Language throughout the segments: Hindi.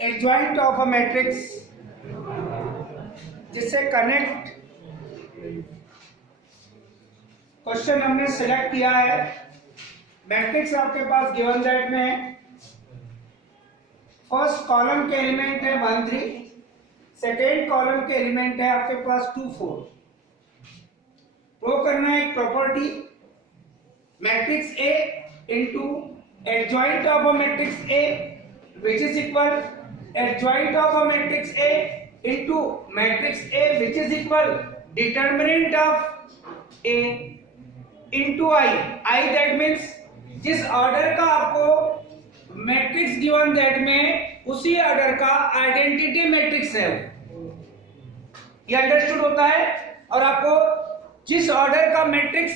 एडजॉइंट ऑफ अ मैट्रिक्स जिससे कनेक्ट क्वेश्चन हमने सिलेक्ट किया है। मैट्रिक्स आपके पास गिवन दैट में है। फर्स्ट कॉलम के एलिमेंट है 1 3, सेकेंड कॉलम के एलिमेंट है आपके पास 2 4। प्रूव करना है एक property matrix A into adjoint of a matrix A which is equal adjoint of a matrix A into matrix A which is equal determinant of A into I that means जिस ऑर्डर का आपको मैट्रिक्स गिवन दैट में उसी ऑर्डर का आइडेंटिटी मैट्रिक्स है, ये अंडरस्टूड होता है। और आपको जिस ऑर्डर का मैट्रिक्स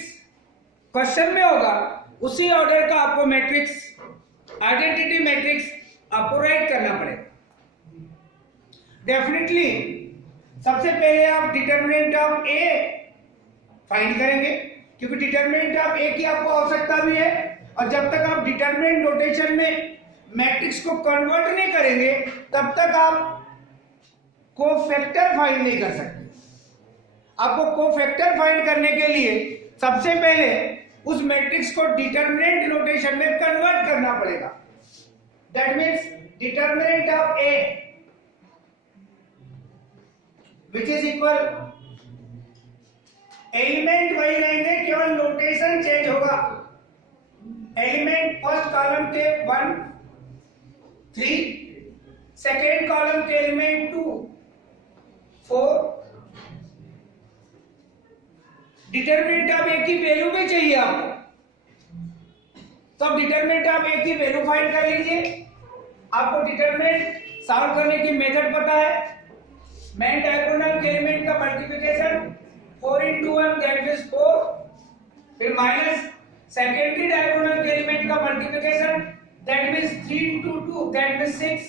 क्वेश्चन में होगा उसी ऑर्डर का आपको मैट्रिक्स आइडेंटिटी मैट्रिक्स आपको राइट करना पड़ेगा। डेफिनेटली सबसे पहले आप डिटरमिनेंट ऑफ ए फाइंड करेंगे क्योंकि डिटरमिनेंट ऑफ ए की आपको आवश्यकता भी है। और जब तक आप डिटरमिनेंट नोटेशन में मैट्रिक्स को कन्वर्ट नहीं करेंगे तब तक आप कोफैक्टर फाइंड नहीं कर सकते। आपको कोफैक्टर फाइंड करने के लिए सबसे पहले उस मैट्रिक्स को डिटरमिनेंट नोटेशन में कन्वर्ट करना पड़ेगा। That means determinant of A which is equal, element वही रहेंगे, केवल नोटेशन चेंज होगा। एलिमेंट फर्स्ट कॉलम के 1 3, सेकेंड कॉलम के एलिमेंट 2 4। डिटरमिनेंट ऑफ ए की वैल्यू भी चाहिए आपको, तो अब डिटरमिनेंट ऑफ ए की वैल्यू फाइंड कर लीजिए। आपको डिटरमिनेंट सॉल्व करने की मेथड पता है। मेन डायगोनल के एलिमेंट का मल्टीप्लिकेशन 4 into 1 दैट मींस 4, फिर माइनस सेकेंडरी डायगोनल के एलिमेंट का multiplication that means 3 into 2 that means 6।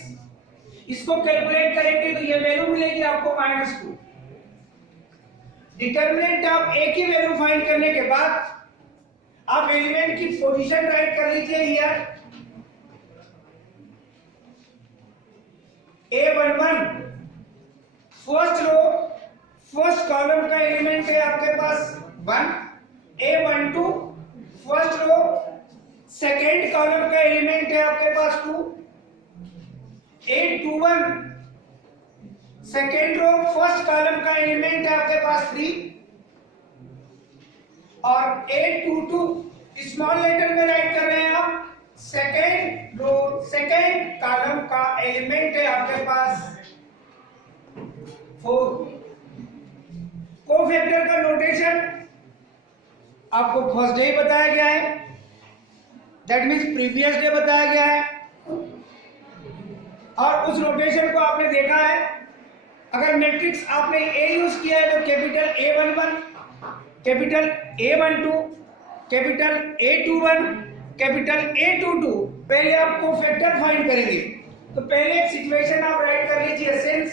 इसको कैलकुलेट करेंगे तो ये वैल्यू मिलेगी आपको -2। डिटरमिनेंट ऑफ ए की वैल्यू फाइंड करने के बाद आप एलिमेंट की पोजीशन राइट कर लीजिए। Here A11 first row first column का एलिमेंट है आपके पास 1, A12 first row second column का एलिमेंट है आपके पास 2, A21 second row first column का एलिमेंट है आपके पास 3 और A22 स्मॉल लेटर में राइट कर रहे हैं आप, सेकेंड रो सेकेंड कॉलम का एलिमेंट है आपके पास 4। कोफैक्टर का नोटेशन आपको फर्स्ट डे बताया गया है, दैट मींस प्रीवियस डे बताया गया है। और उस नोटेशन को आपने देखा है। अगर मैट्रिक्स आपने ए यूज किया है तो capital A11, capital A12, capital A21, capital A22। पहले आप कोफैक्टर फाइंड करेंगे तो पहले एक सिचुएशन आप राइट कर लीजिए, since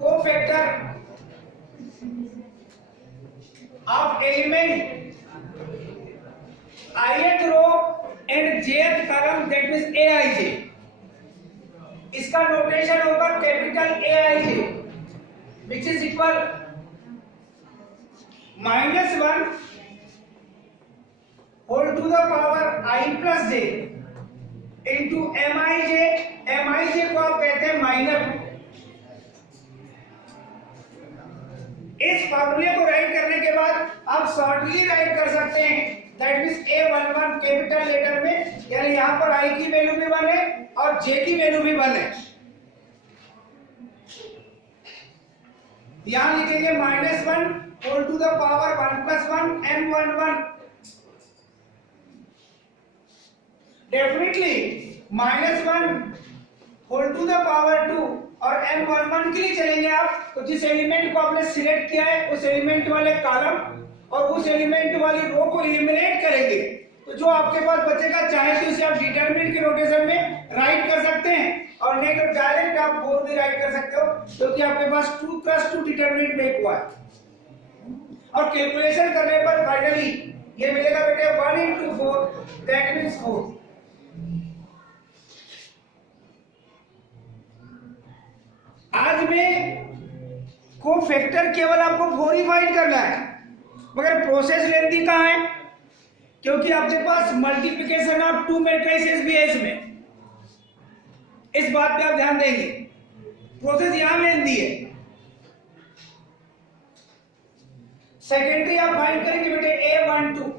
cofactor of element ith row and jth column that means aij, इसका नोटेशन होगा capital aij which is equal -1 whole to the power I plus j into mij को आप कहते हैं माइनर। इस फॉर्मूले को राइट करने के बाद आप शॉर्टली राइट कर सकते हैं, that means A11 capital letter में, यानी यहां पर I की वैल्यू भी 1 है और J की वैल्यू भी 1 है। यहां लिखेंगे -1 whole to the power 1 plus 1 M11। Definitely -1 whole to the power 2 और M11 के लिए चलेंगे आप तो जिस एलिमेंट को आपने सिलेक्ट किया है उस एलिमेंट वाले कॉलम और उस एलिमेंट वाली रो को एलिमिनेट करेंगे तो तो जो आपके पास बचेगा चाहे तो इसे आप डिटरमिनेंट के नोटेशन में राइट कर सकते हैं और नहीं तो डायरेक्ट आप 4 भी राइट कर सकते हो क्योंकि आपके पास 2 + 2 डिटरमिनेंट मेक हुआ है। और कैलकुलेशन करने पर फाइनली ये मिलेगा बेटे 1 × 4 दैट मींस 4। आज में को फैक्टर केवल आपको 4 ही फाइंड करना है, मगर प्रोसेस लेंथी कहां है? क्योंकि आपके पास मल्टीप्लिकेशन ऑफ 2 मैट्रिसेस भी है इसमें, इस बात पे आप ध्यान देंगे। प्रोसेस यहां लेंथी है। सेकेंडरी आप फाइंड करेंगे बेटे A12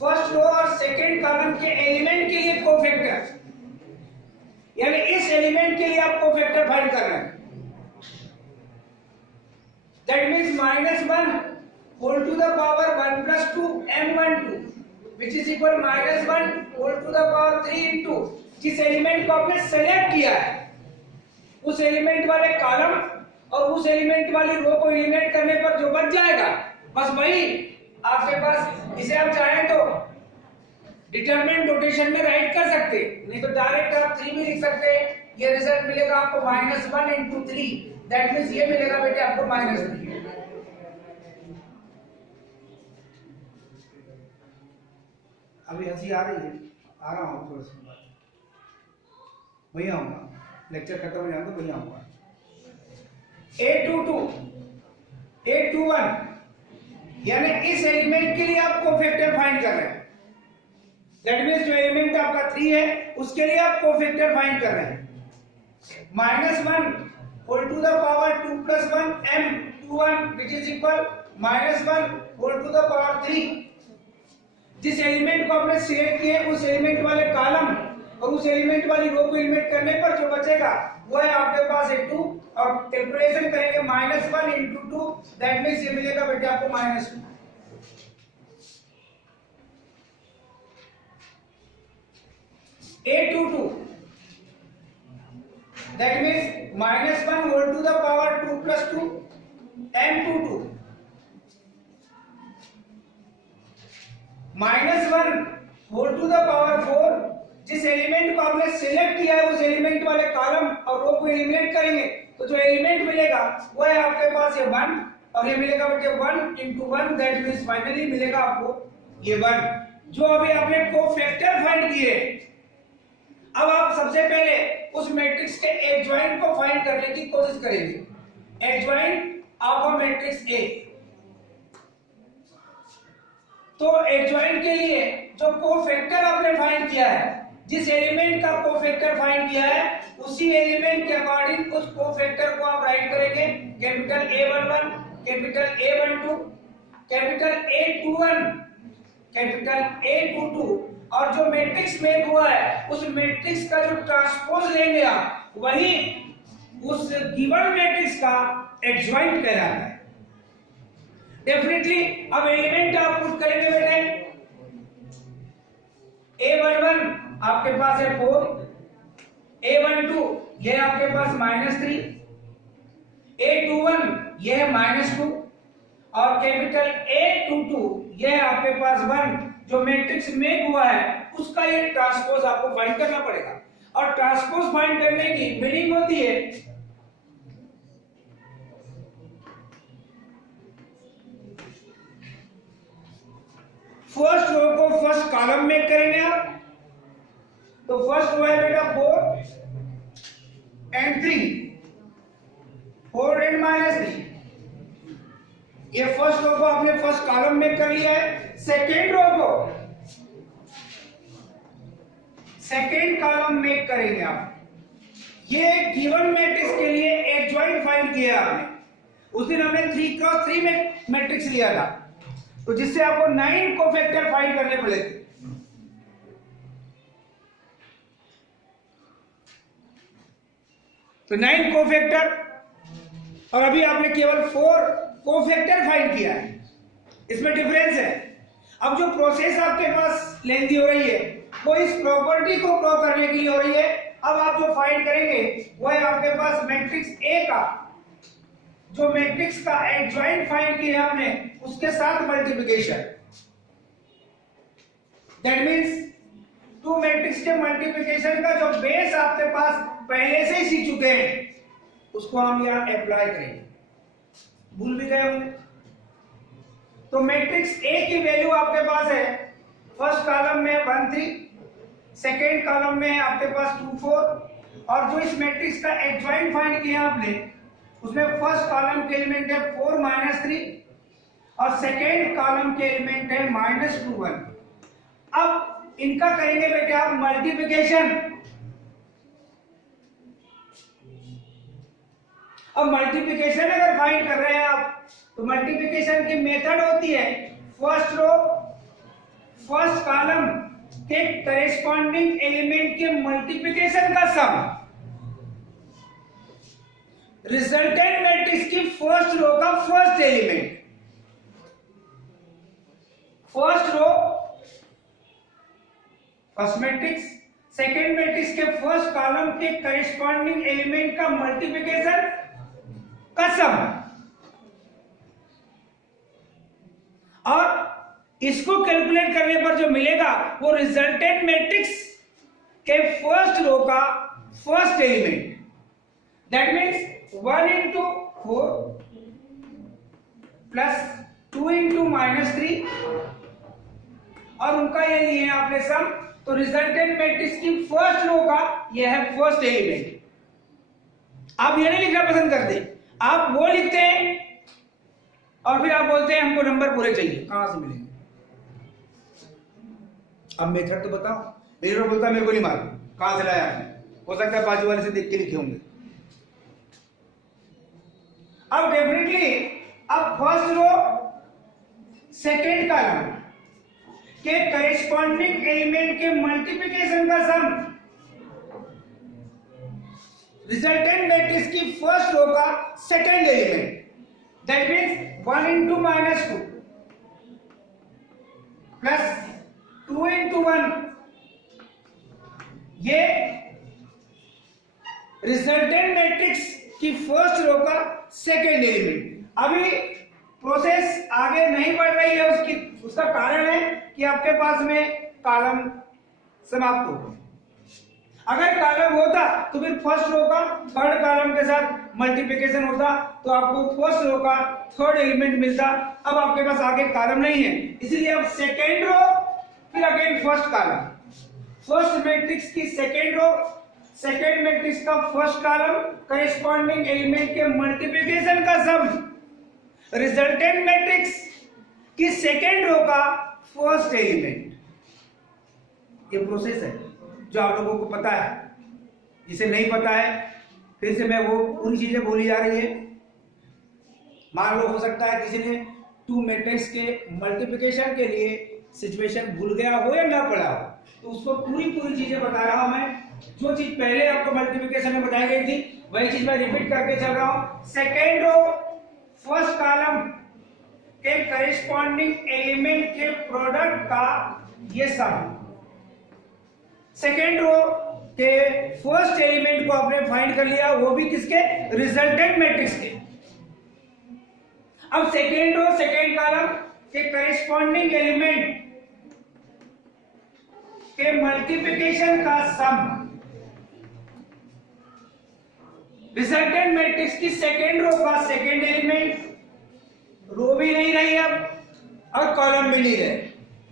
फर्स्ट रो और सेकेंड कॉलम के एलिमेंट के लिए कोफैक्टर, यानी इस एलिमेंट के लिए आप कोफैक्टर फाइंड कर रहे हैं। That means -1 whole to the power 1 + 2 m12 which is equal -1 whole to the power 3 into जिस एलिमेंट को आपने सेलेक्ट किया है उस एलिमेंट वाले कॉलम और उस एलिमेंट वाली रो को एलिमिनेट करने पर जो बच जाएगा बस वही आपके पास। इसे आप चाहें तो डिटरमिनेंट नोटेशन में राइट कर सकते, नहीं तो डायरेक्ट आप 3 भी लिख सकते। ये रिजल्ट मिलेगा आपको -1 × 3 दैट मींस ये मिलेगा बेटे आपको -3। अभी हंसी आ रही है, आ रहा हूँ थोड़ा सा वही आऊंगा, लेक्चर खत्म हो जाएगा तो वही आऊंगा। A22 A21 यानी इस एलिमेंट के लिए आप कोफैक्टर फाइंड कर रहे हैं। दैट मींस जो एलिमेंट आपका 3 है उसके लिए आप कोफैक्टर फाइंड कर रहे हैं। -1 whole to the power 2 + 1 m21 which is equal -1 whole to the power 3। जिस एलिमेंट को आपने सिलेक्ट किया है उस एलिमेंट वाले कॉलम और उस एलिमेंट वाली रो को एलिमिनेट करने पर जो बचेगा वो है आपके पास 2 और कैलकुलेशन करेंगे -1 × 2 दैट मींस ये मिलेगा बेटे आपको -2। A22 that means -1 whole to the power 2 + 2 m22 -1 whole to the power 4 जिस एलिमेंट को आपने सिलेक्ट किया है उस एलिमेंट वाले कॉलम और रो को एलिमिनेट करेंगे तो जो एलिमेंट मिलेगा वो है आपके पास ये 1 और ये मिलेगा बेटे 1 × 1 दैट मींस फाइनली मिलेगा आपको ये 1। जो अभी आपने कोफैक्टर फाइंड किए, अब आप सबसे पहले उस मैट्रिक्स के एडजॉइंट को फाइंड करने की कोशिश करेंगे। Adjoint of a matrix A, तो एडजॉइंट के लिए जो कोफैक्टर आपने फाइंड किया है, जिस एलिमेंट का कोफैक्टर फाइंड किया है उसी एलिमेंट के अकॉर्डिंग उस कोफैक्टर को आप राइट करेंगे। Capital A11, capital A12, capital A21, capital A22 और जो मैट्रिक्स मेक हुआ है उस मैट्रिक्स का जो ट्रांसपोज लेंगे आप वही उस गिवन मैट्रिक्स का एडजॉइंट कहलाता है। डेफिनेटली अब एलिमेंट आप पुट करेंगे बेटे। A11 आपके पास है 4, A12 ये आपके पास -3, A21 ये है -2 और कैपिटल A22 ये है आपके पास 1। जो मैट्रिक्स मेक हुआ है उसका ये ट्रांसपोज आपको फाइंड करना पड़ेगा और ट्रांसपोज फाइंड करने की मीनिंग होती है फर्स्ट रो को फर्स्ट कॉलम में करेंगे आप, तो फर्स्ट रो है बेटा 4 and 3, 4 and -3। ये फर्स्ट रो को आपने फर्स्ट कॉलम में कर लिया है। सेकेंड रो को सेकेंड कॉलम में करेंगे आप। ये गिवन मैट्रिक्स के लिए एडजॉइंट फाइंड किया आपने। उस दिन हमने 3 × 3 में मैट्रिक्स लिया था तो जिससे आपको 9 कोफैक्टर फाइंड करने पड़े थे। तो 9 कोफैक्टर और अभी आपने केवल 4 कोफैक्टर फाइंड किया है, इसमें डिफरेंस है। अब जो प्रोसेस आपके पास लेंथी हो रही है वो इस प्रॉपर्टी को प्रूव करने के लिए हो रही है। अब आप जो फाइंड करेंगे वो है आपके पास मैट्रिक्स A का जो मैट्रिक्स का एडजॉइंट फाइंड किया हमने उसके साथ multiplication. That means two matrix के मल्टीप्लिकेशन का जो बेस आपके पास पहले से ही सीख चुके हैं उसको हम यहां अप्लाई करेंगे, भूल भी गए होंगे। तो मैट्रिक्स ए की वैल्यू आपके पास है फर्स्ट कॉलम में 1 3, सेकेंड कॉलम में आपके पास 2 4, और जो इस मैट्रिक्स का एडजॉइंट फाइंड किया आपने उसमें फर्स्ट कॉलम के एलिमेंट है 4 -3 और सेकेंड कॉलम के एलिमेंट है -2 1। अब इनका करेंगे बेटे आप मल्टीप्लिकेशन। अब मल्टीप्लिकेशन अगर फाइंड कर रहे हैं आप तो मल्टीप्लिकेशन की मेथड होती है फर्स्ट रो फर्स्ट कॉलम के करेस्पॉन्डिंग एलिमेंट के मल्टीप्लिकेशन का सम, रिजल्टेंट मैट्रिक्स की फर्स्ट रो का first element, first row first matrix, second matrix के फर्स्ट कॉलम के करेस्पॉन्डिंग एलिमेंट का मल्टीप्लिकेशन का सम, और इसको कैलकुलेट करने पर जो मिलेगा वो रिजल्टेंट मैट्रिक्स के फर्स्ट रो का first element, that means 1 into 4 plus 2 into -3, और उनका ये लिए आपने सम। तो रिजल्टेंट मैट्रिक्स की फर्स्ट रो का ये है फर्स्ट एलिमेंट। आप ये नहीं लिखना पसंद करते, आप वो लिखते हैं और फिर आप बोलते हैं हमको नंबर पूरे चाहिए, कहां से मिलेंगे? अब मेथड तो बताओ। मेरे को बोलता है मेरे को नहीं मालूम, कहां से लाया आपने? हो सकता है बाजू वाले से देख के लिखे होंगे। अब डेफिनेटली अब फर्स्ट रो सेकेंड कॉलम के करेस्पॉन्डिंग एलिमेंट के मल्टीप्लिकेशन का सम, रिजल्टेंट मैट्रिक्स की फर्स्ट रो का second element, that means 1 into -2 plus 2 into 1, ये रिजल्टेंट मैट्रिक्स की फर्स्ट रो का सेकेंड एलिमेंट। अभी प्रोसेस आगे नहीं बढ़ रही है, उसका कारण है कि आपके पास में कॉलम समाप्त हो गए। अगर कॉलम होता तो फिर फर्स्ट रो का थर्ड कॉलम के साथ मल्टीप्लिकेशन होता तो आपको फर्स्ट रो का थर्ड एलिमेंट मिलता। अब आपके पास आगे कॉलम नहीं है, इसलिए अब सेकेंड रो फिर again first column, first matrix की सेकेंड रो, सेकेंड मैट्रिक्स का फर्स्ट कॉलम, करेस्पॉन्डिंग एलिमेंट के मल्टीप्लिकेशन का सम, रिजल्टेंट मैट्रिक्स की सेकेंड रो का फर्स्ट एलिमेंट। ये प्रोसेस है जो आप लोगों को पता है, जिसे नहीं पता है फिर से मैं वो पूरी चीजें बोली जा रही है। मान लो हो सकता है किसी ने टू मैट्रिक्स के मल्टीप्लिकेशन के लिए सिचुएशन भूल गया हो या ना पढ़ा हो, तो उसको पूरी चीजें बता रहा हूं मैं। जो चीज पहले आपको मल्टीप्लिकेशन में बताई गई थी वही चीज मैं रिपीट करके चल रहा हूं। सेकेंड रो फर्स्ट कॉलम के करेस्पॉन्डिंग एलिमेंट के प्रोडक्ट का ये सम, सेकेंड रो के फर्स्ट एलिमेंट को आपने फाइंड कर लिया, वो भी किसके? रिजल्टेंट मैट्रिक्स के। अब सेकेंड रो सेकेंड कॉलम के करेस्पॉन्डिंग एलिमेंट के मल्टीप्लिकेशन का सम, रिजल्टेंट मैट्रिक्स की सेकेंड रो का सेकेंड एलिमेंट, रो भी नहीं रही अब और कॉलम भी नहीं रहे,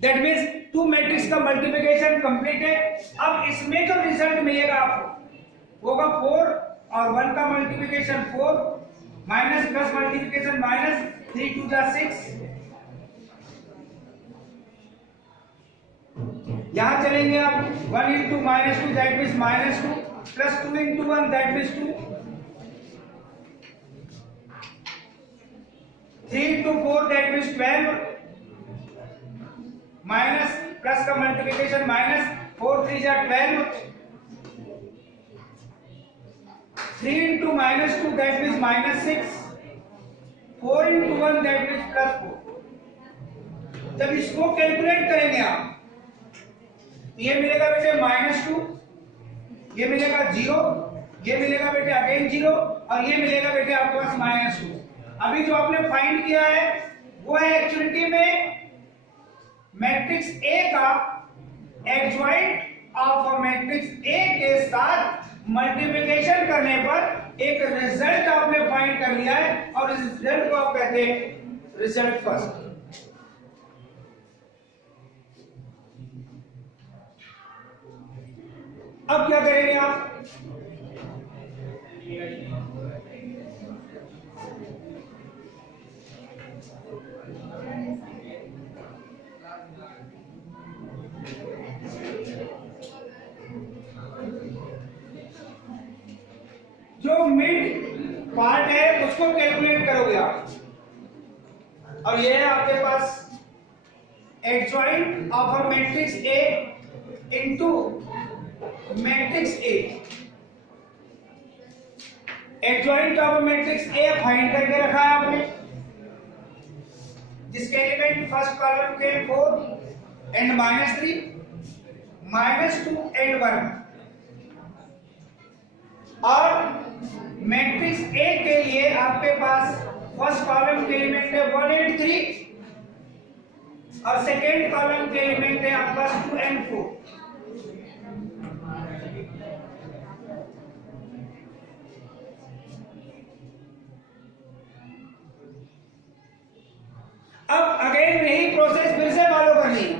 दैट मीन्स टू मैट्रिक्स का मल्टीप्लिकेशन कंप्लीट है। अब इसमें जो रिजल्ट मिलेगा आपको होगा 4 और 1 का multiplication 4 minus plus multiplication minus, 3 2 जा 6, यहां चलेंगे आप 1 into -2 that means -2 plus 2 into 1 that means 2, 3 into 4 that means 12 minus plus का मल्टीप्लिकेशन माइनस, 4 3 जा 12, 3 into -2 that means -6, 4 into 1 that means +4। जब इसको कैलकुलेट करेंगे आप ये मिलेगा बेटे -2, ये मिलेगा 0, ये मिलेगा बेटे अगेन 0 और ये मिलेगा बेटे आपके पास -2। अभी जो आपने फाइंड किया है वो है एक्चुअलिटी में मैट्रिक्स ए का एडजॉइंट ऑफ मैट्रिक्स ए के साथ मल्टीप्लिकेशन करने पर एक रिजल्ट आपने फाइंड कर लिया है और इस रिजल्ट को आप कहते हैं रिजल्ट फर्स्ट। अब क्या करेंगे आप, जो मिड पार्ट है उसको कैलकुलेट करोगे आप, और ये है आपके पास adjoint of a matrix A into matrix A. Adjoint of matrix A find करके रखा है आपने, जिसके एलिमेंट फर्स्ट कॉलम के 4 एंड -3 -2 एंड 1, और मैट्रिक्स ए के लिए आपके पास फर्स्ट कॉलम के एलिमेंट है 1 एंड 3 और सेकेंड कॉलम के एलिमेंट है आपका 2 एंड 4। अब अगेन यही प्रोसेस फिर से फॉलो करनी है।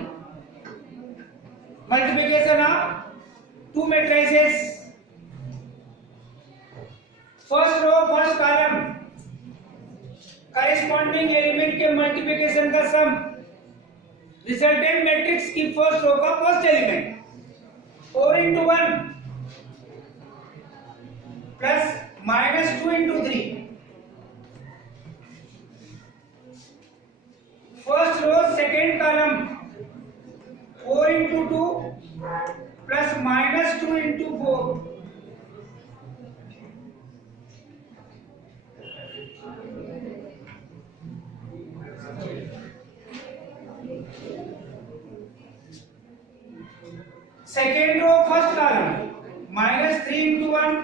Multiplication of two matrices, first row first column corresponding element के मल्टीप्लिकेशन का सम, रिजल्टेंट मैट्रिक्स की फर्स्ट रो का first element 4 into 1 plus -2 into 3, first row second column 4 into 2 plus -2 into 4, second row first column -3 into 1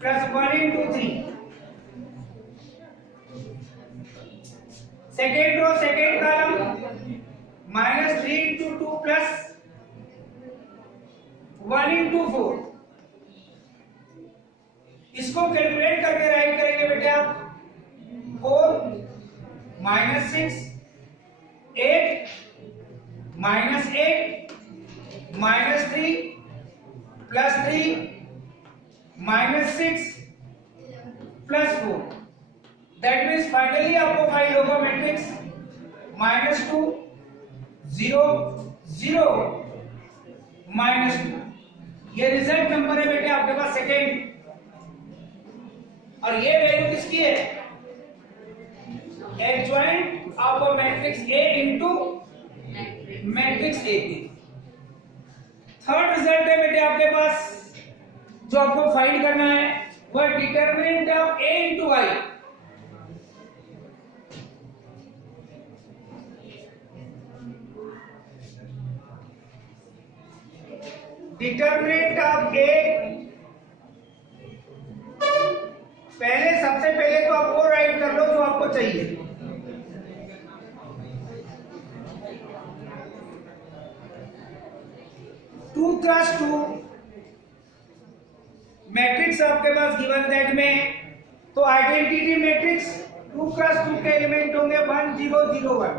plus 1 into 3, second row second column -3 into 2 plus 1 into 4। इसको कैलकुलेट करके राइट करेंगे बेटे आप, 4 -6 8 -8 -3 plus 3 -6 plus 4। That means finally आपको फाइंड होगा मैट्रिक्स -2 0 0 -2। ये रिजल्ट नंबर है बेटे आपके पास सेकेंड, और ये वैल्यू किसकी है, adjoint of a matrix A into matrix A की। थर्ड रिजल्ट है बेटे आपके पास जो आपको फाइंड करना है, वह determinant of A into Y. Determinant of A, पहले सबसे पहले तो आप वो राइट कर लो जो आपको चाहिए। टू क्रॉस टू मैट्रिक्स आपके पास गिवन दैट में, तो आइडेंटिटी मैट्रिक्स 2 क्रॉस 2 के एलिमेंट होंगे 1 0 0 1।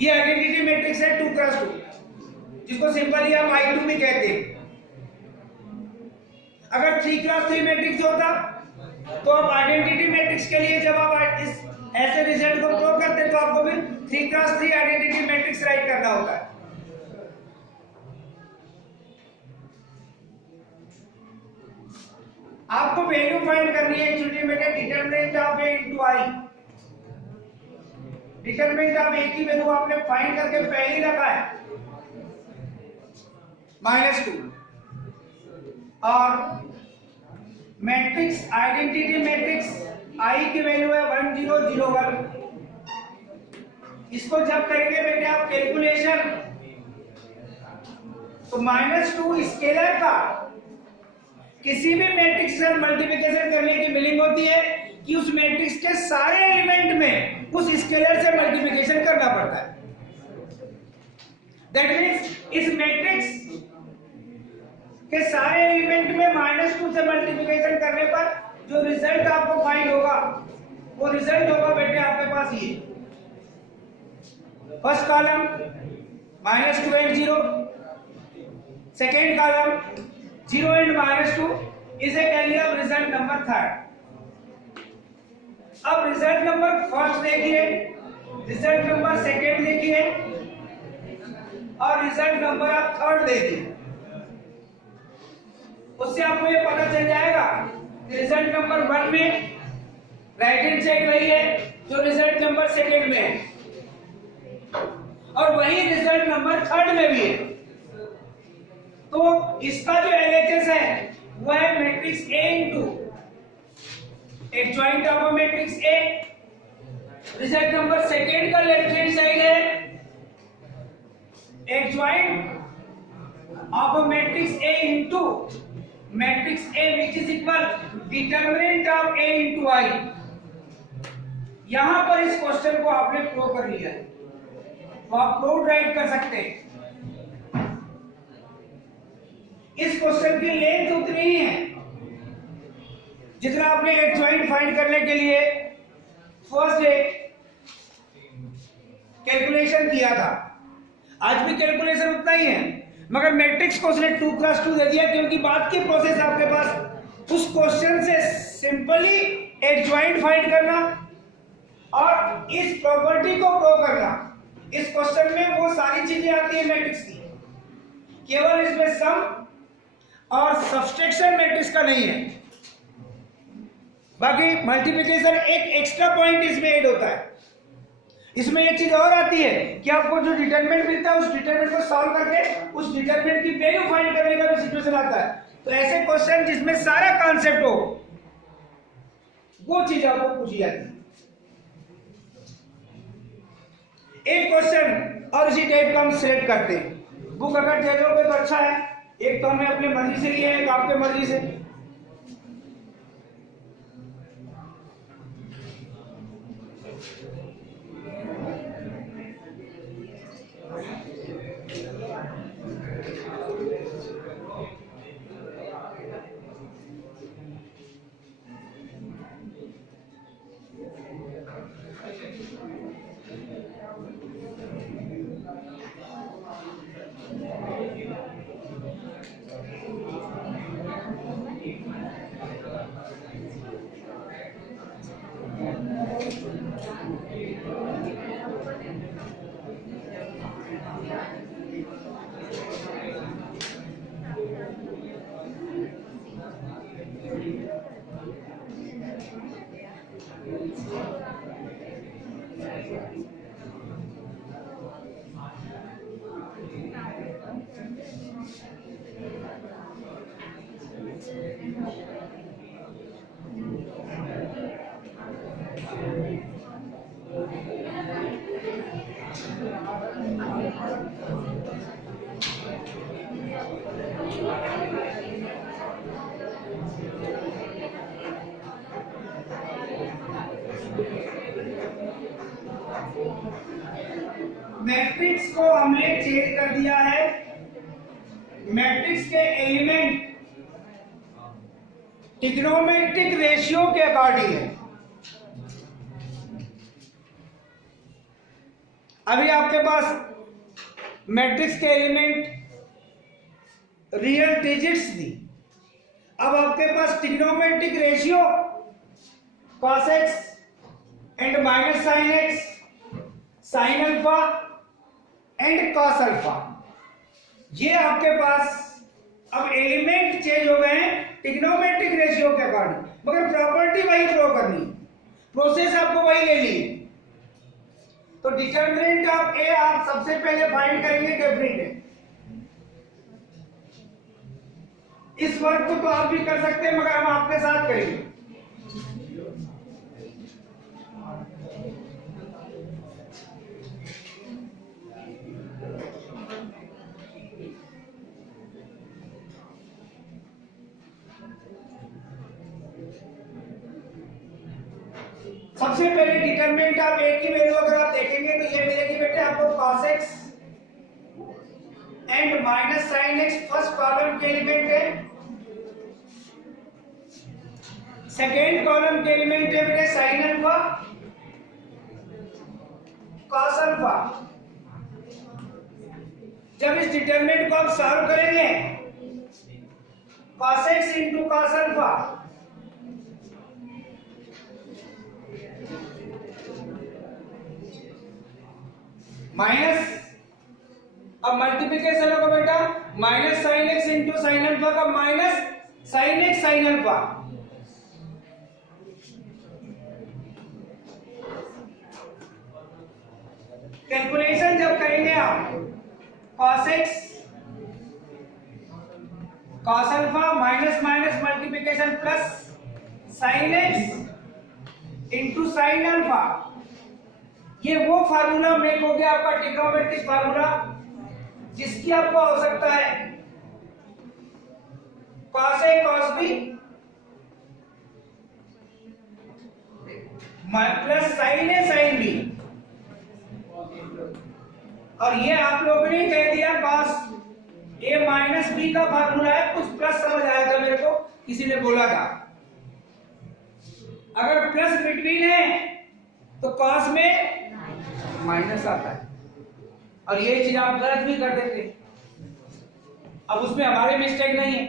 ये आइडेंटिटी मैट्रिक्स है 2 क्रॉस 2, जिसको सिंपली हम I2 भी कहते हैं। अगर 3 क्रॉस 3 मैट्रिक्स होता तो आप आइडेंटिटी मैट्रिक्स के लिए जब आप इस ऐसे रिजल्ट को प्रूव करते तो आपको भी 3 क्रॉस 3 आइडेंटिटी मैट्रिक्स राइट करना होता है। आपको वैल्यू फाइंड करनी है एक्चुअली बेटे determinant of A into I. Determinant of A की वैल्यू आपने फाइंड करके पहले ही रखा है -2, और मैट्रिक्स आइडेंटिटी मैट्रिक्स आई की वैल्यू है 1 0 0 1। इसको जब करेंगे बेटे आप कैलकुलेशन, तो -2 स्केलर का किसी भी मैट्रिक्स से मल्टीप्लिकेशन करने की मीनिंग होती है कि उस मैट्रिक्स के सारे एलिमेंट में उस स्केलर से मल्टीप्लिकेशन करना पड़ता है। दैट मीन्स इस मैट्रिक्स के सारे एलिमेंट में -2 से मल्टीप्लिकेशन करने पर जो रिजल्ट आपको फाइंड होगा वो रिजल्ट होगा बेटे आपके पास ये first column -2 and 0, second column 0 and -2 is a carry off result number third. अब रिजल्ट नंबर फर्स्ट देखिए, रिजल्ट नंबर सेकेंड देखिए और रिजल्ट नंबर आप थर्ड देखिए। उससे आपको ये पता चल जाएगा कि रिजल्ट नंबर 1 में राइट हैंड साइड वही है जो रिजल्ट नंबर सेकेंड में है और वही रिजल्ट नंबर थर्ड में भी है। तो इसका जो एलएचएस है वो है matrix A into adjoint of matrix A. Result number second का लेफ्ट हैंड साइड है adjoint of matrix A into matrix A which is equal determinant of A into I. यहां पर इस क्वेश्चन को आपने प्रूव कर लिया है तो आप प्रूव राइट कर सकते हैं। इस क्वेश्चन की लेंथ उतनी ही है जितना आपने एडजॉइंट फाइंड करने के लिए फर्स्ट डे कैलकुलेशन किया था। आज भी कैलकुलेशन उतना ही है मगर मैट्रिक्स को उसने 2x2 दे दिया क्योंकि बाद की प्रोसेस आपके पास उस क्वेश्चन से सिंपली एडजॉइंट फाइंड करना और इस प्रॉपर्टी को प्रूव करना। इस क्वेश्चन में वो सारी चीजें आती है मैट्रिक्स की, केवल इसमें सम और सब्सट्रैक्शन मैट्रिक्स का नहीं है। बाकी मल्टीप्लिकेशन एक एक्स्ट्रा पॉइंट इसमें ऐड होता है। इसमें एक चीज और आती है कि आपको जो डिटरमिनेंट मिलता है उस डिटरमिनेंट को सॉल्व करके उस डिटरमिनेंट की वैल्यू फाइंड करने का भी सिचुएशन आता है। तो ऐसे क्वेश्चन जिसमें सारा कॉन्सेप्ट हो वो चीज आपको पूछी जाती है। एक क्वेश्चन और इसी टाइप का हम सेलेक्ट करते हैं। बुक अगर दे दोगे तो अच्छा है, एक तो हमने अपनी मर्जी से लिया है, एक आपके मर्जी से। मैट्रिक्स को हमने चेंज कर दिया है। मैट्रिक्स के एलिमेंट ट्रिग्नोमेट्रिक रेशियो के अकॉर्डिंग है। अभी आपके पास मैट्रिक्स के एलिमेंट रियल डिजिट्स थी, अब आपके पास trigonometric ratio cos x and minus sine x, sine alpha and cos alpha, ये आपके पास अब एलिमेंट चेंज हो गए हैं ट्रिग्नोमेट्रिक रेशियो के अकॉर्डिंग, मगर प्रॉपर्टी वही प्रूव करनी, प्रोसेस आपको वही लेनी है। तो डिटरमिनेंट ऑफ ए आप सबसे पहले फाइंड करेंगे डेफिनेट है। इस वर्क को तो आप भी कर सकते हैं मगर हम आपके साथ करेंगे। सबसे पहले डिटरमिनेंट आप ए की वैल्यू अगर आप देखेंगे तो ये मिलेगी बेटे आपको cos x and minus sine x first column के एलिमेंट है, सेकेंड कॉलम के एलिमेंट है बेटे साइन अल्फा cos अल्फा। जब इस डिटरमिनेंट को आप सॉल्व करेंगे cos x into cos alpha minus, अब मल्टीप्लिकेशन होगा बेटा minus sine X into sine alpha का minus sine X sine alpha, calculation जब करेंगे आप cos x cos alpha minus minus multiplication plus sine x into sine alpha, ये वो फार्मूला मेक हो गया आपका ट्रिग्नोमेट्रिक फार्मूला जिसकी आपको आवश्यकता है cos a cos b plus sign a sin b, और ये आप लोगों ने कह दिया cos a माइनस b का फार्मूला है, कुछ प्लस समझ आया था मेरे को, किसी ने बोला था अगर प्लस बिटवीन है तो cos में माइनस आता है, और ये चीज आप गलत भी कर देते, अब उसमें हमारे मिस्टेक नहीं है,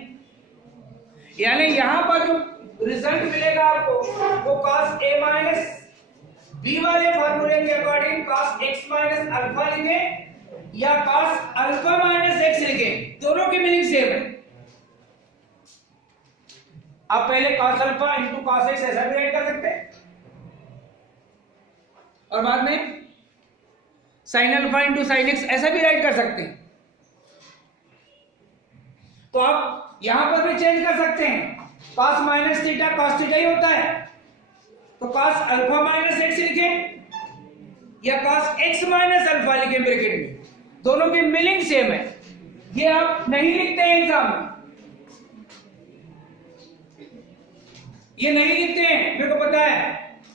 यानी यहां पर जो रिजल्ट मिलेगा आपको वो cos a माइनस b वाले फार्मूले के according cos x minus alpha लिखे या cos अल्फा माइनस x लिखे, दोनों की मीनिंग सेम है। आप पहले cos alpha into cos x ऐसा भी राइट कर सकते हैं और बाद में sine alpha into sine x ऐसा भी राइट कर सकते हैं, तो आप यहां पर भी चेंज कर सकते हैं, cos minus theta cos theta ही होता है, तो cos अल्फा माइनस एक्स लिखे या cos एक्स माइनस अल्फा लिखे ब्रैकेट में, दोनों की मीनिंग सेम है। ये आप नहीं लिखते हैं एग्जाम में, ये नहीं लिखते हैं, मेरे को पता है,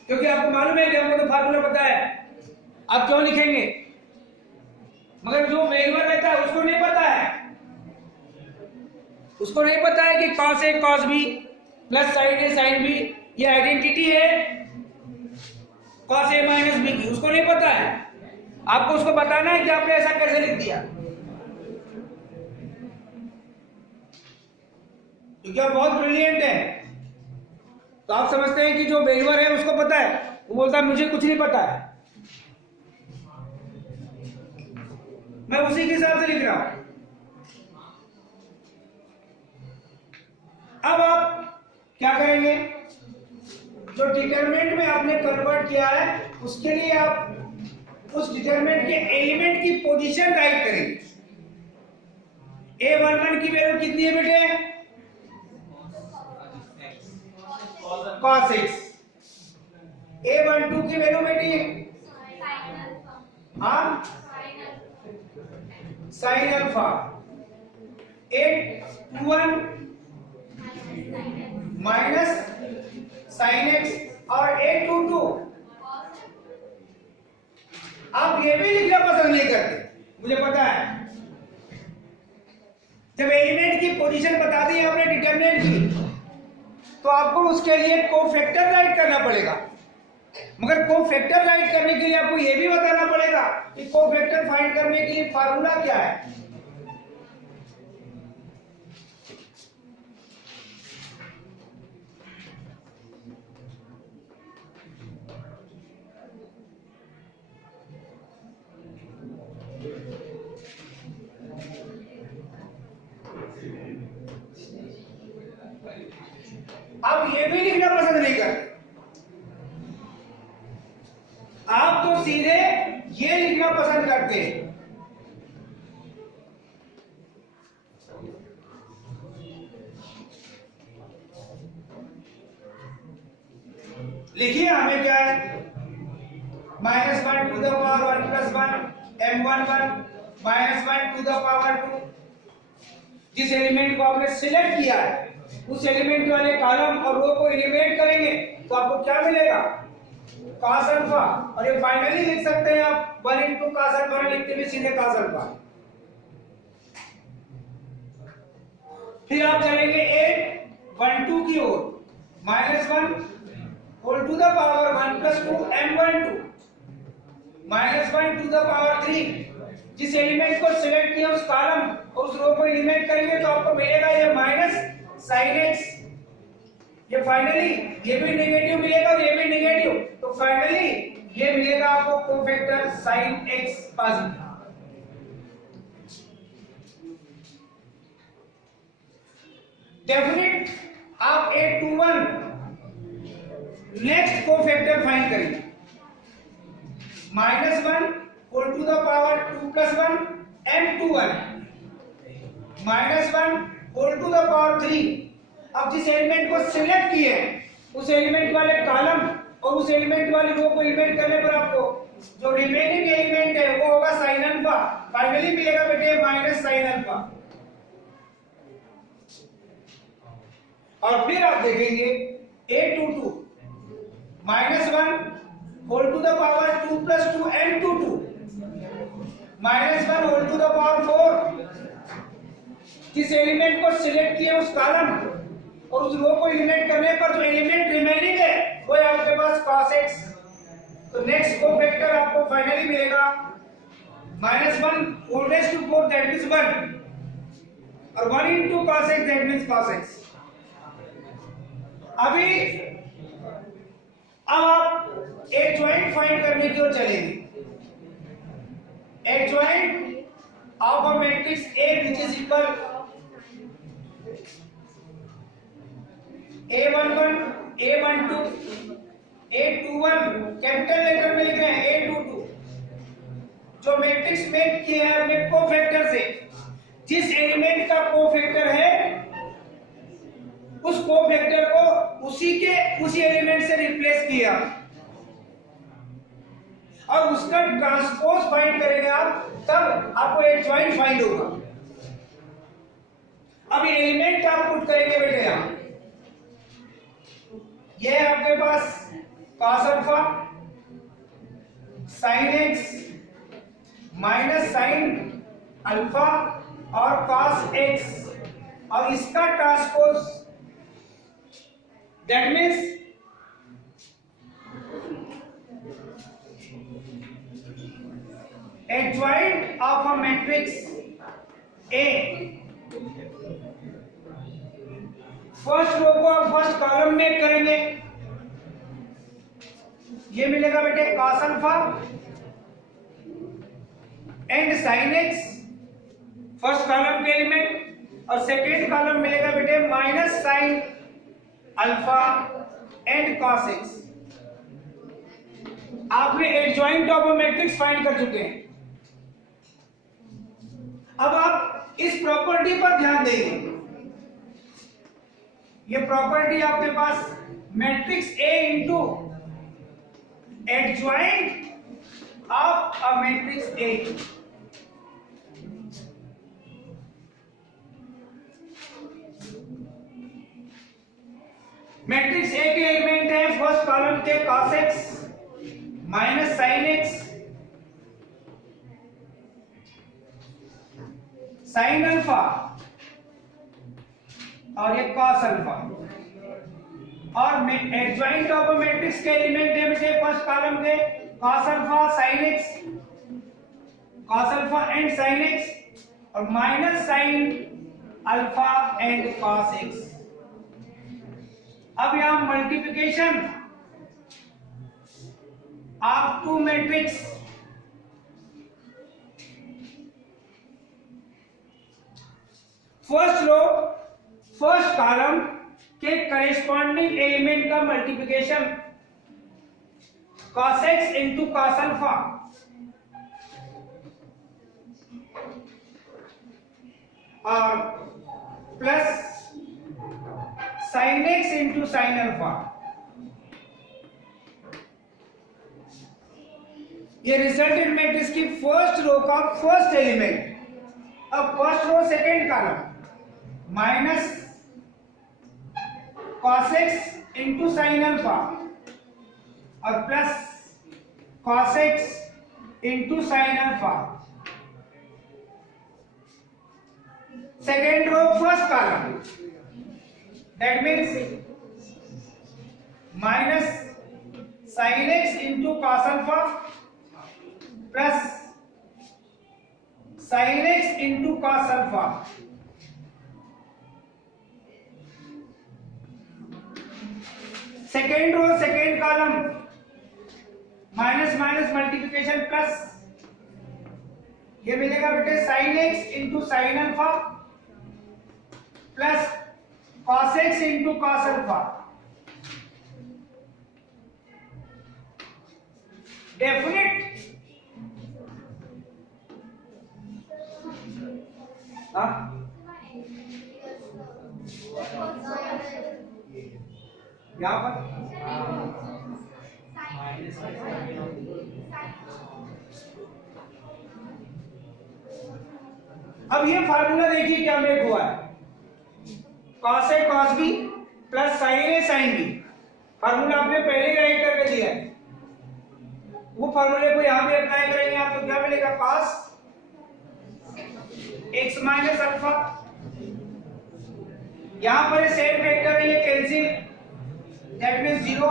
क्योंकि आपको मालूम है कि हमको तो फार्मूला पता है, आप क्यों लिखेंगे, मगर जो मेलवर रहता है उसको नहीं पता है, उसको नहीं पता है कि cos a cos b plus sign a sin b ये आइडेंटिटी है cos a माइनस b की, उसको नहीं पता है, आपको उसको बताना है कि आपने ऐसा कैसे लिख दिया, क्योंकि आप बहुत ब्रिलियंट है, तो आप समझते हैं कि जो मेलवर है उसको पता है, वो बोलता है मुझे कुछ नहीं पता है, मैं उसी के हिसाब से लिख रहा हूं। अब आप क्या करेंगे, जो डिटरमिनेंट में आपने कन्वर्ट किया है उसके लिए आप उस डिटरमिनेंट के एलिमेंट की पोजीशन राइट करेंगे। a11 की वैल्यू कितनी है बेटे, cos x, a12 की वैल्यू बेटी हाँ sine alpha, a21 minus sine x और a22, आप ये भी लिखना पसंद नहीं करते, मुझे पता है, जब एलिमेंट की पोजीशन बता दी आपने डिटरमिनेंट की तो आपको उसके लिए कोफैक्टर राइट करना पड़ेगा, मगर कोफैक्टर राइट करने के लिए आपको यह भी बताना पड़ेगा कि कोफैक्टर फाइंड करने के लिए फार्मूला क्या है। आप ये भी लिखना पसंद नहीं करते, आप तो सीधे ये लिखना पसंद करते हैं। लिखिए हमें क्या है, -1 to the power 1 plus 1 m11 -1 to the power 2। जिस एलिमेंट को आपने सिलेक्ट किया है उस एलिमेंट वाले कॉलम और रो को एलिमिनेट करेंगे तो आपको क्या मिलेगा, cos अल्फा, और ये फाइनली लिख सकते हैं आप 1 इंटू cos अल्फा लिखते हुए सीधे cos अल्फा। फिर आप चलेंगे 8 1 2 की ओर, -1 whole to the power 1 + 2 m12 -1 to the power 3। जिस एलिमेंट को सिलेक्ट किया उस कॉलम और उस रो को एलिमिनेट करेंगे तो आपको मिलेगा ये माइनस sin x। ये फाइनली ये भी नेगेटिव मिलेगा और ये भी नेगेटिव, तो फाइनली ये मिलेगा आपको cofactor sin x positive. Definite आप 8 to 1 नेक्स्ट कोफैक्टर फाइंड करेंगे, -1 whole to the power 2 + 1 m21 -1 whole to the power 3। अब जिस एलिमेंट को सिलेक्ट किए उस एलिमेंट वाले कॉलम और उस एलिमेंट वाली रो को एलिमेंट करने पर आपको जो रिमेनिंग एलिमेंट है वो होगा sin अल्फा। फाइनली मिलेगा बेटे -sin अल्फा। और फिर आप देखेंगे 8 to 2 -1 whole to the power 2 + 2 m22 -1 whole to the power 4। जिस एलिमेंट को सिलेक्ट किया उस कॉलम और उस रो को एलिमिनेट करने पर जो एलिमेंट रिमेनिंग है वो है आपके पास cos x। तो नेक्स्ट कोफैक्टर आपको फाइनली मिलेगा -1 whole raise to 4 that means 1 और 1 into cos x that means cos x। अभी अब आप एडजॉइंट फाइंड करने की ओर चलेंगे। Adjoint of a matrix A which is equal A11 A12 A21 capital letter में लिख रहे हैं A22। जो मैट्रिक्स मेक किया है हमने कोफैक्टर से, जिस एलिमेंट का कोफैक्टर है उस कोफैक्टर को उसी एलिमेंट से रिप्लेस किया और उसका ट्रांसपोज फाइंड करेंगे आप, तब आपको एडजॉइंट फाइंड होगा। अब एलिमेंट आप पुट करेंगे बेटे यहां, ये है आपके पास cos alpha sin x -sin alpha और cos x और इसका transpose that means adjoint of a matrix A। First row को आप फर्स्ट कॉलम में करेंगे, ये मिलेगा बेटे cos alpha and sin x first column के एलिमेंट, और सेकेंड कॉलम मिलेगा बेटे -sin alpha and cos x। आपने adjoint of a matrix find कर चुके हैं। अब आप इस प्रॉपर्टी पर ध्यान देंगे। ये प्रॉपर्टी आपके पास matrix A into adjoint of a matrix A। Matrix A के एलिमेंट है फर्स्ट कॉलम के cos x -sin x sin alpha और ये cos अल्फा, और एडजॉइंट ऑफ अ मैट्रिक्स के एलिमेंट है बेटे फर्स्ट कॉलम के cos alpha sin x cos alpha and sin x और -sin alpha and cos x। अब यहां multiplication of two matrix first row first column के करेस्पॉन्डिंग एलिमेंट का multiplication cos x into cos alpha और plus sin x into sin alpha. ये रिजल्टेंट मैट्रिक्स की फर्स्ट रो का फर्स्ट एलिमेंट। अब first row second column minus cos x into sin alpha और plus cos x into sin alpha. Second row first column, that means minus sin x into cos alpha plus sin x into cos alpha. Second row second column, minus minus multiplication plus, ये मिलेगा बेटे sin x into sine alpha plus cos x into cos alpha. Definite यहाँ पर अब ये फार्मूला देखिए क्या मेक हुआ है, cos a cos b plus sin a sin b. Formula आपने पहले ही राइट करके दिया है, वो फार्मूले को यहां पे अप्लाई करेंगे आप तो क्या मिलेगा, cos x माइनस अल्फा. यहां पर सेम फैक्टर है, ये कैंसिल, दैट मींस 0.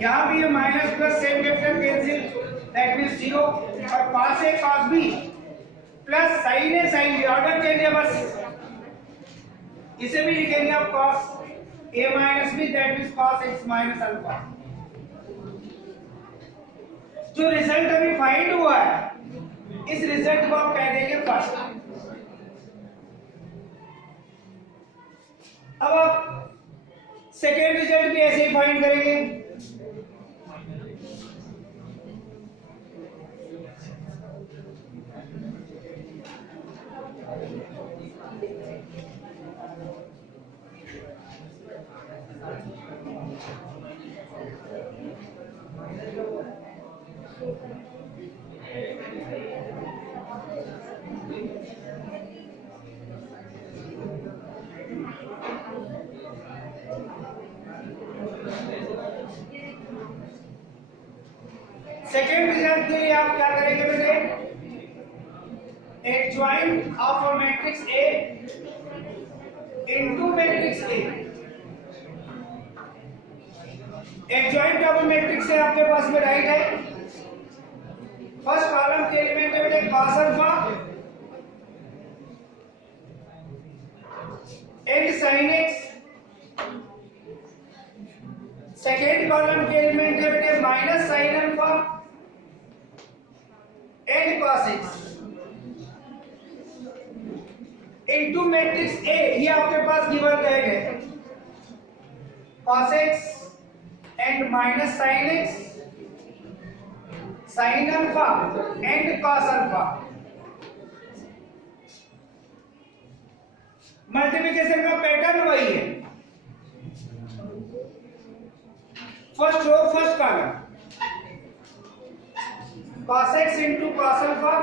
यहां भी ये minus plus same factor cancel, that means 0. और cos a cos b plus sin a sin b, order change है बस, इसे भी लिखेंगे आप cos a minus b, that means cos x minus alpha. जो रिजल्ट अभी फाइंड हुआ है, इस रिजल्ट को आप कह देंगे फर्स्ट. अब आप सेकेंड रिजल्ट भी ऐसे ही फाइंड करेंगे. सेकेंड रिजल्ट के लिए आप क्या करेंगे बेटे, adjoint of a matrix A into matrix A. Adjoint of a matrix A आपके पास में राइट है. फर्स्ट कॉलम के एलिमेंट है बेटे cos alpha and sin x. Second column के एलिमेंट है बेटे minus sin alpha and cos x into matrix A. ये आपके पास गिवन टैग है, cos x and minus sin x sin alpha and cos alpha. Multiplication का पैटर्न वही है, first row first column cos x into cos alpha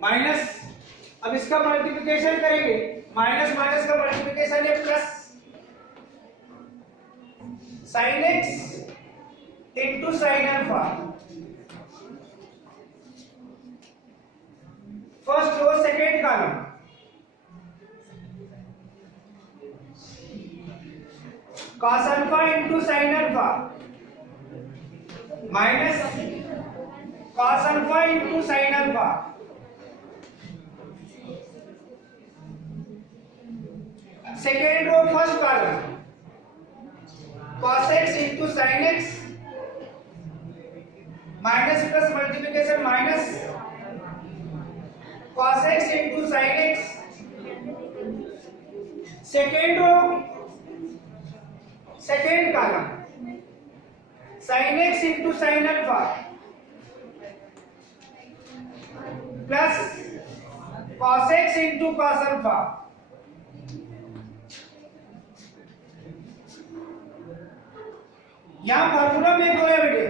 minus, अब इसका मल्टीप्लिकेशन करेंगे, माइनस माइनस का मल्टीप्लिकेशन है plus sin x into sin alpha. First row second column cos alpha into sin alpha minus cos alpha into sin alpha. Second row first column cos x into sin x minus plus multiplication minus cos x into sin x. Second row second column sin x into sin alpha plus cos x into cos alpha. यहां फार्मूला में हो रहा है बेटे,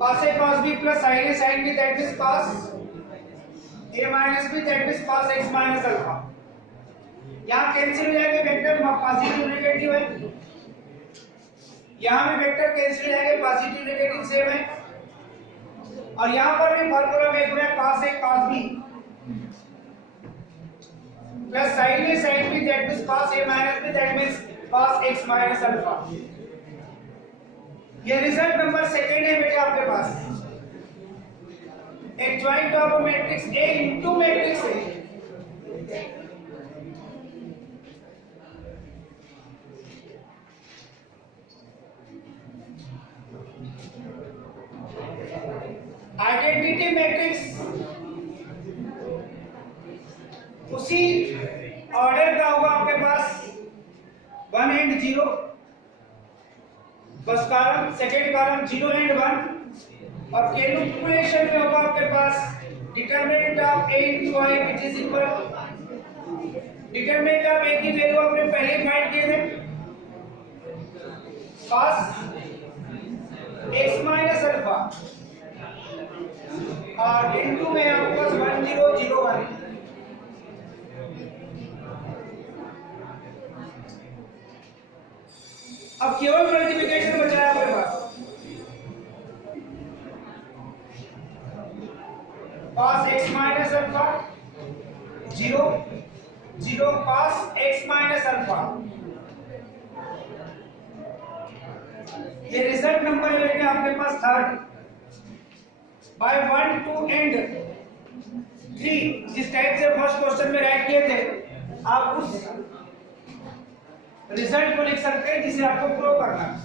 cos a cos b plus sin a sin b that is cos a minus b that is cos x minus alpha। यहां कैंसिल हो जाएंगे वेक्टर, पॉजिटिव नेगेटिव है, यहां भी वेक्टर कैंसिल हो जाएंगे, पॉजिटिव नेगेटिव सेम है, और यहां पर भी फार्मूला में हो रहा है cos a cos b plus sin a sin b that is cos a minus b that means cos x minus alpha। ये रिजल्ट नंबर सेकेंड है बेटा आपके पास, adjoint of matrix A into matrix A। Identity matrix उसी ऑर्डर का होगा आपके पास 1 and 0, first column, second column 0 and 1, और कैलकुलेशन में होगा आपके पास determinant of a into y which is equal, determinant of a की वैल्यू आपने पहले ही फाइंड किए थे, cos x minus alpha, और इनटू में आपके पास 1001। अब केवल मल्टीप्लिकेशन बचा है आपके पास, cos x minus alpha 0 0 cos x minus alpha। ये रिजल्ट नंबर लेके आपके पास थर्ड बाय 1 2 एंड 3 जिस टाइप से फर्स्ट क्वेश्चन में राइट किए थे, आप उस रिजल्ट को लिख सकते हैं जिसे आपको प्रूव करना है।